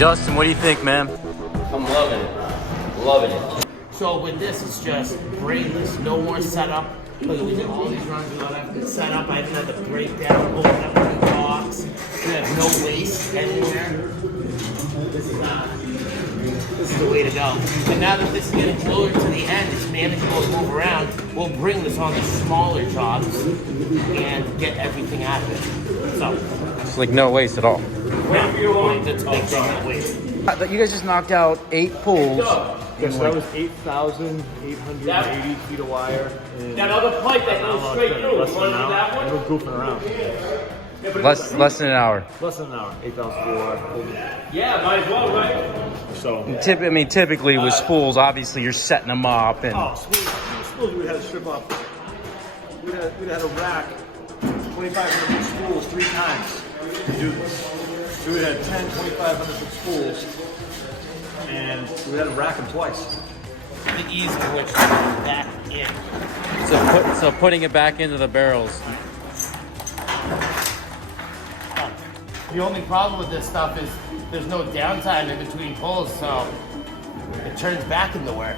Justin, what do you think, man? I'm loving it. Loving it. So with this, it's just braidless, no more setup. Look, we did all these runs without having to set up. I even had to break down, open up the box. We have no waste anywhere. This is the way to go. And now that this is getting closer to the end, it's manageable to move around. We'll bring this on the smaller jobs and get everything out of it. So It's like no waste at all. yeah, that's a big thing, no waste. You guys just knocked out 8 pulls. Yes, that was 8,880 feet of wire. That other pipe that goes straight through, Less than an hour. that one? We're goofing around. Less than an hour. Less than an hour. 8,000 feet of wire. Yeah, might as well, right? So. Typically with spools, obviously you're setting them up and. Oh, spools we had to strip up. We'd had a rack, 2,500 spools 3 times to do this. So we had 10, 2,500 foot spools, and we had to rack them twice. The ease in which to put that in. So putting it back into the barrels. The only problem with this stuff is there's no downtime in between pulls, so it turns back into work.